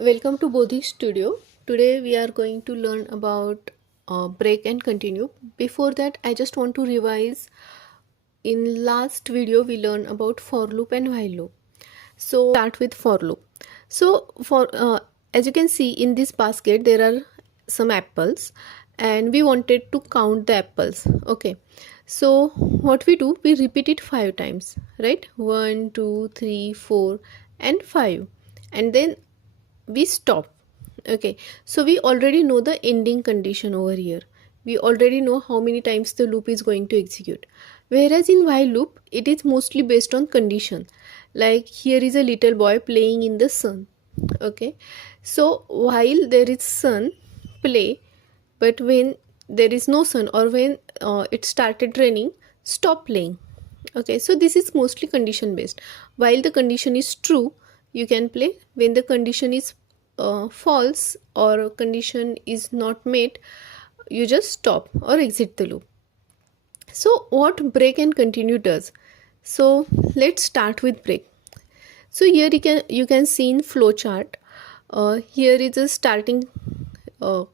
Welcome to Bodhi Studio. Today we are going to learn about break and continue. Before that, I just want to revise. In last video, we learned about for loop and while loop. So start with for loop. So for as you can see in this basket, there are some apples, and we wanted to count the apples. Okay. So what we do, we repeat it 5 times, right? 1, 2, 3, 4, and 5, and then we stop. Okay, so we already know the ending condition over here. We already know how many times the loop is going to execute, whereas in while loop it is mostly based on condition. Like here is a little boy playing in the sun. Okay, so while there is sun, play, but when there is no sun, or when it started raining, stop playing. Okay, so this is mostly condition based. While the condition is true, you can play. When the condition is false or condition is not met, you just stop or exit the loop. So what break and continue does? So let's start with break. So here you can see in flow chart, here is a starting of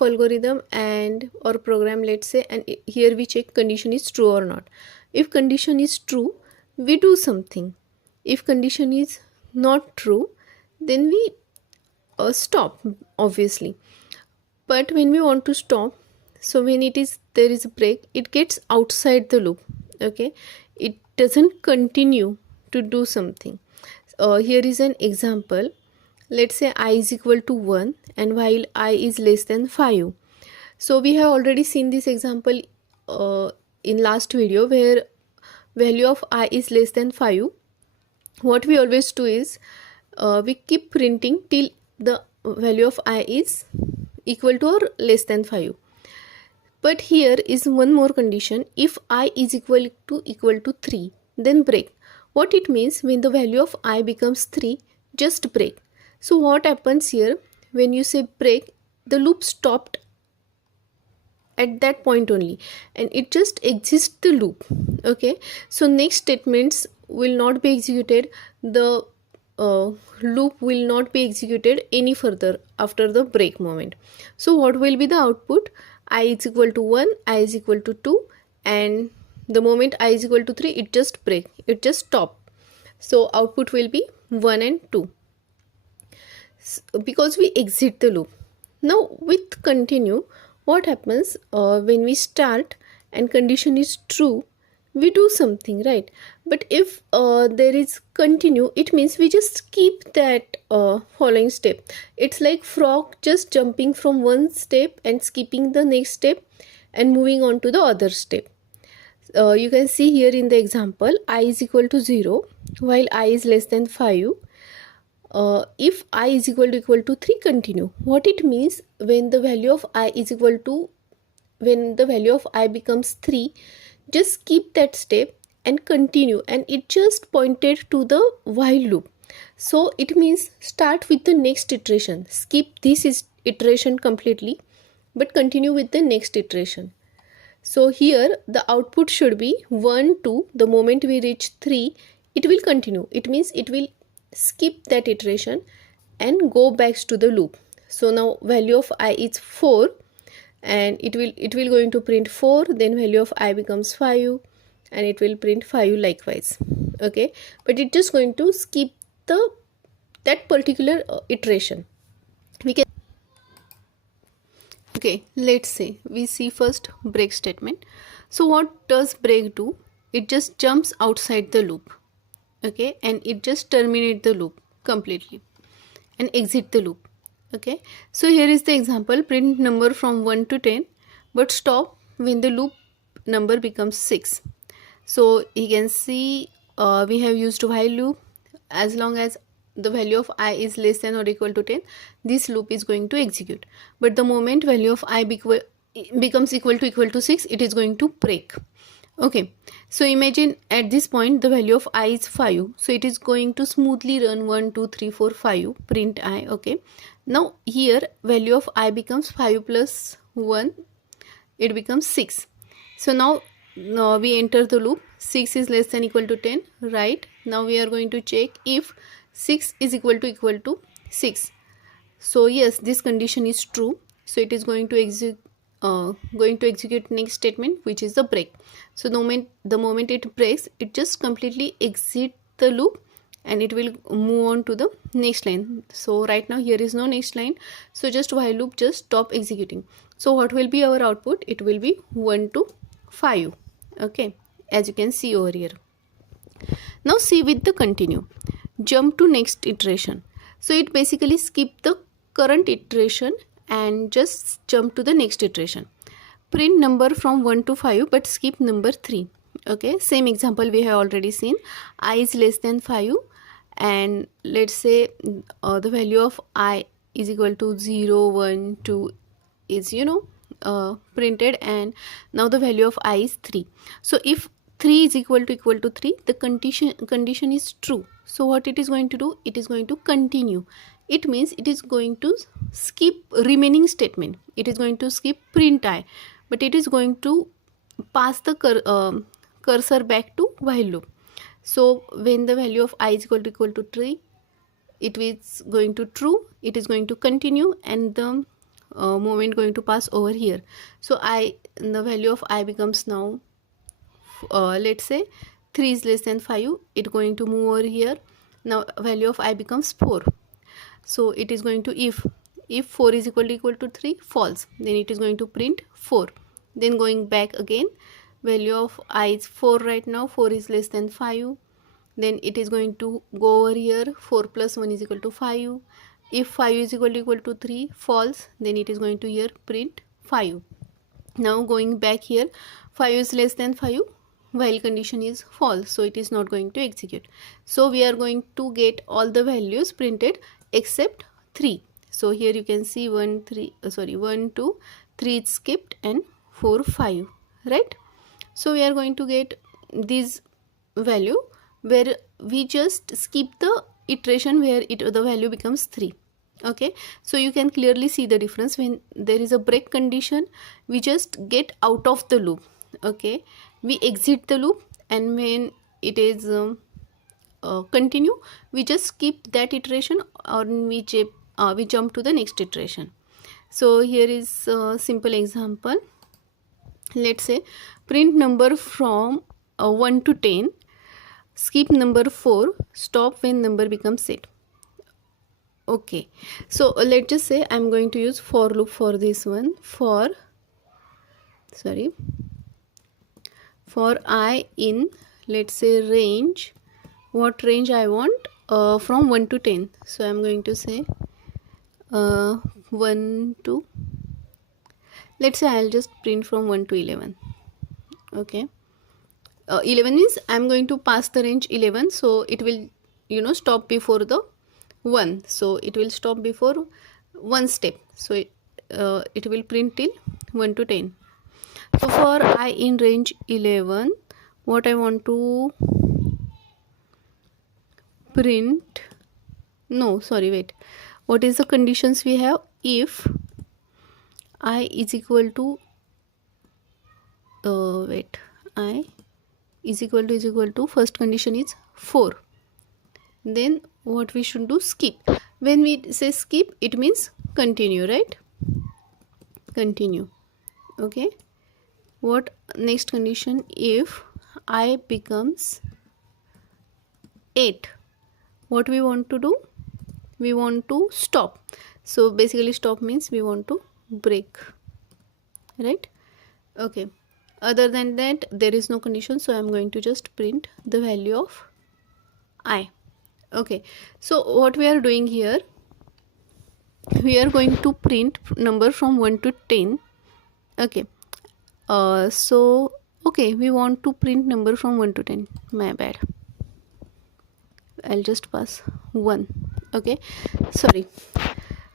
algorithm and or program, let's say, and here we check condition is true or not. If condition is true, we do something. If condition is not true, then we stop, obviously. But when we want to stop, so when there is a break, it gets outside the loop. Okay, it doesn't continue to do something. Here is an example. Let's say I is equal to 1 and while I is less than 5. So we have already seen this example in last video, where value of I is less than 5. What we always do is we keep printing till the value of I is equal to or less than 5. But here is one more condition. If I is equal to 3, then break. What it means, when the value of I becomes 3, just break. So what happens here, when you say break, the loop stopped at that point only, and it just exits the loop. Okay, so next statements will not be executed. The loop will not be executed any further after the break moment. So what will be the output? I is equal to 1, I is equal to 2, and the moment I is equal to 3, it just break, it just stop. So output will be 1 and 2, because we exit the loop. Now with continue, what happens, when we start and condition is true, we do something, right? But if there is continue, it means we just skip that following step. It's like frog just jumping from one step and skipping the next step and moving on to the other step. You can see here in the example, I is equal to 0 while I is less than 5. If I is equal to 3, continue. What it means, when the value of I is equal to, when the value of I becomes 3, just skip that step and continue, and it just pointed to the while loop. So it means start with the next iteration, skip this iteration completely, but continue with the next iteration. So here the output should be 1, 2. The moment we reach 3, it will continue. It means it will skip that iteration and go back to the loop. So now value of I is 4, and it will going to print 4, then value of I becomes 5, and it will print 5 likewise. Okay, but it's just going to skip that particular iteration. We can, okay, let's say we see first break statement. So what does break do? It just jumps outside the loop. Okay, and it just terminate the loop completely and exit the loop. Okay, so here is the example, print number from 1 to 10, but stop when the loop number becomes 6. So you can see we have used while loop. As long as the value of I is less than or equal to 10, this loop is going to execute. But the moment value of I becomes equal to 6, it is going to break. Okay, so imagine at this point the value of I is 5, so it is going to smoothly run 1, 2, 3, 4, 5, print I. Okay, now here value of I becomes 5 plus 1, it becomes 6. So now we enter the loop. 6 is less than equal to 10, right? Now we are going to check if 6 is equal to 6. So yes, this condition is true, so it is going to execute next statement, which is the break. So the moment it breaks, it just completely exit the loop and it will move on to the next line. So right now here is no next line, so just while loop just stop executing. So what will be our output? It will be 1 to 5. Okay, as you can see over here. Now see with the continue, jump to next iteration. So it basically skip the current iteration and just jump to the next iteration. Print number from 1 to 5 but skip number 3. Okay, same example we have already seen. I is less than 5 and let's say the value of I is equal to 0, 1, 2 is printed, and now the value of I is 3. So if 3 is equal to 3, the condition is true. So what it is going to do? It is going to continue. It means it is going to skip remaining statement. It is going to skip print I, but it is going to pass the cursor back to while loop. So when the value of I is equal to 3, it is going to true, it is going to continue, and the moment going to pass over here. So the value of I becomes now let's say 3 is less than 5, it going to move over here. Now value of I becomes 4. So it is going to, if 4 is equal to 3, false, then it is going to print 4. Then going back again, value of I is 4 right now, 4 is less than 5, then it is going to go over here, 4 plus 1 is equal to 5. If 5 is equal to 3, false, then it is going to here print 5. Now going back here, 5 is less than 5, while condition is false, so it is not going to execute. So we are going to get all the values printed except 3. So here you can see 1 2 3 is skipped and 4 5, right? So we are going to get this value where we just skip the iteration where the value becomes 3. Okay, so you can clearly see the difference. When there is a break condition, we just get out of the loop. Okay, we exit the loop, and when it is continue, we just skip that iteration, or we jump to the next iteration. So here is a simple example. Let's say print number from 1 to 10, skip number 4, stop when number becomes set. Okay, so let's just say I'm going to use for loop for this one. For I in, let's say, range, what range I want, from 1 to 10. So I'm going to say 1 to, let's say I'll just print from 1 to 11. Okay, 11 is, I'm going to pass the range 11, so it will stop before the 1, so it will stop before one step, so it will print till 1 to 10. So for I in range 11, what I want to print, what is the conditions we have? If I is equal to I is equal to first condition is 4, then what we should do? Skip. When we say skip, it means continue, right? Continue. Okay, what next condition? If I becomes 8, what we want to do? We want to stop. So basically stop means we want to break, right? Okay, other than that there is no condition, so I'm going to just print the value of I. Okay, so what we are doing here, we are going to print number from 1 to 10. Okay, so okay, we want to print number from 1 to 10, my bad, I'll just pass 1. Okay, sorry.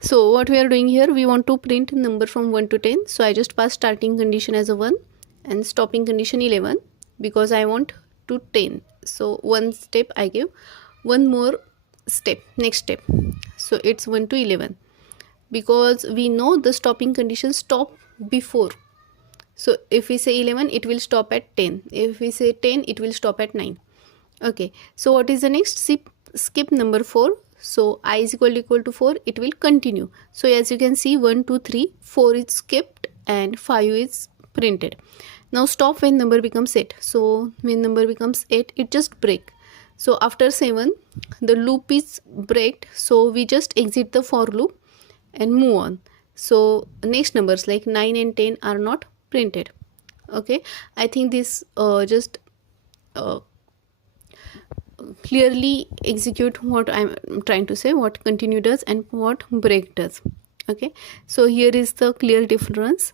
So what we are doing here, we want to print number from 1 to 10, so I just pass starting condition as a 1 and stopping condition 11 because I want to 10. So one step I give, one more step, next step, so it's 1 to 11, because we know the stopping condition stop before. So if we say 11, it will stop at 10. If we say 10, it will stop at 9. Okay, so what is the next? Skip number 4. So I is equal to 4, it will continue. So as you can see, 1 2 3 4 is skipped and 5 is printed. Now stop when number becomes 8. So when number becomes 8, it just break. So after 7, the loop is break, so we just exit the for loop and move on. So next numbers like 9 and 10 are not printed. Okay, I think this just uh, clearly execute what I'm trying to say, what continue does and what break does. Okay, so here is the clear difference.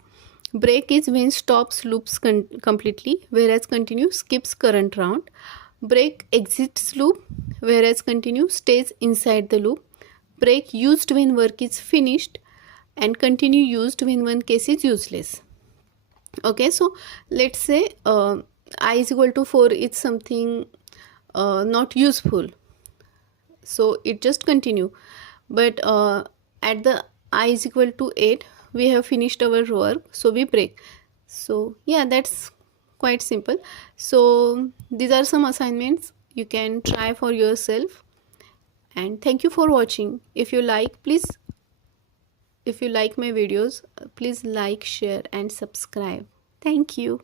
Break is when stops loops completely, whereas continue skips current round. Break exits loop, whereas continue stays inside the loop. Break used when work is finished and continue used when one case is useless. Okay, so let's say I is equal to 4 is something not useful, so it just continue. But at the I is equal to 8, we have finished our work, so we break. So yeah, that's quite simple. So these are some assignments you can try for yourself, and thank you for watching. If you like my videos, please like, share and subscribe. Thank you.